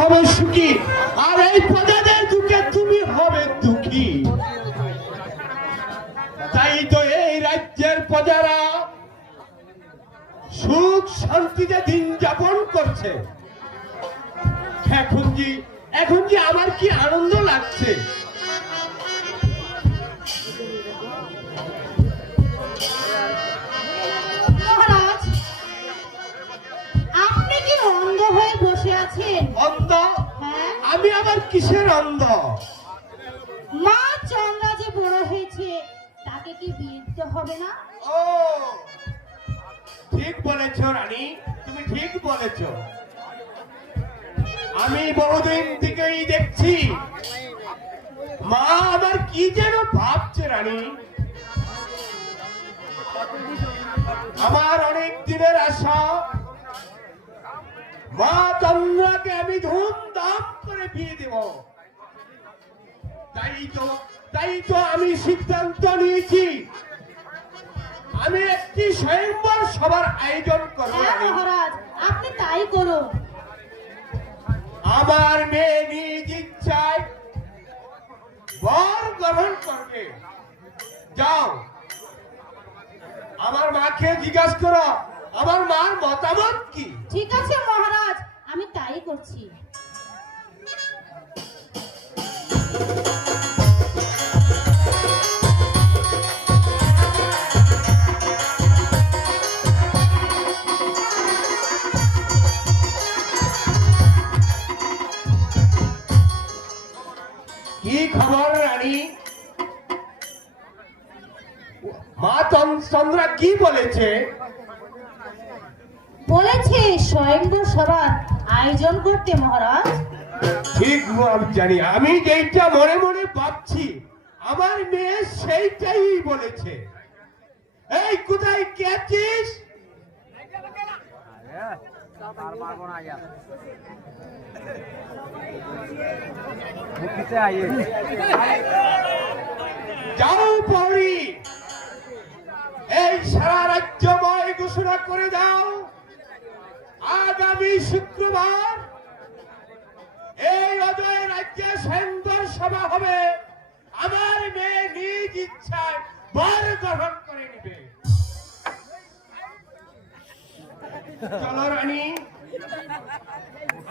হবে সুখী, আর এই প্রজাদের দুঃখে তুমি হবে দুঃখী। তাই তো এই রাজ্যের প্রজারা সুখ শান্তিতে দিন যাপন করছে। এখন যে আমার কি আনন্দ লাগছে। মহারাজ, আপনি কি অন্ধ হয়ে বসে আছেন? অন্ধ? হ্যাঁ। আমি আবার কিসের অন্ধ? মা চন্দ্রা যে বড় হয়েছে, তাকে কি বিয়ে দিতে হবে না? ও, ঠিক বলেছ রানী, তুমি ঠিক বলেছ। আমি বহুদিন থেকেই দেখছি মা আমার কি যেন ভাবছে রানী। আমার অনেক দিনের আশা মা চন্দ্রাকে আমি ধুমধাম করে বিয়ে দেব। তাই তো আমি সিদ্ধান্ত নিয়েছি আমি একটি স্বয়ংবর সভার আয়োজন করব। হ্যাঁ মহারাজ, আপনি তাই করুন। আমার মেয়ে নিজ ইচ্ছায় বর গ্রহণ করবে। যাও, আমার মাকে জিজ্ঞাসা করো আমার মার মতামত কি। ঠিক আছে মহারাজ, আমি তাই করছি। কি খবর রানী? মা চন্দ্রা কি বলেছে? বলেছে স্বয়ংবর সভার আয়োজন করতে মহারাজ। ঠিক আমি জানি, আমি যেটা মনে মনে ভাবছি আমার মেয়ে সেইটাই বলেছে। এই কোথায় গেছিস? যাও পৌরি, এই সারা রাজ্যময় ঘোষণা করে দাও আগামী শুক্রবার এই অজয় রাজ্যে স্বয়ংবর সভা হবে। আমার মেয়ে নিজ ইচ্ছায় বর গ্রহণ করে নিবে। চলো রানী,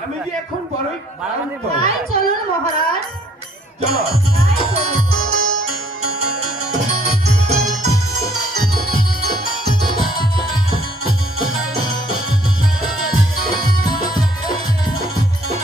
আমি যে এখন বড়ই ক্লান্ত। তাই চলুন মহারাজ, চলো। তাই চলুন।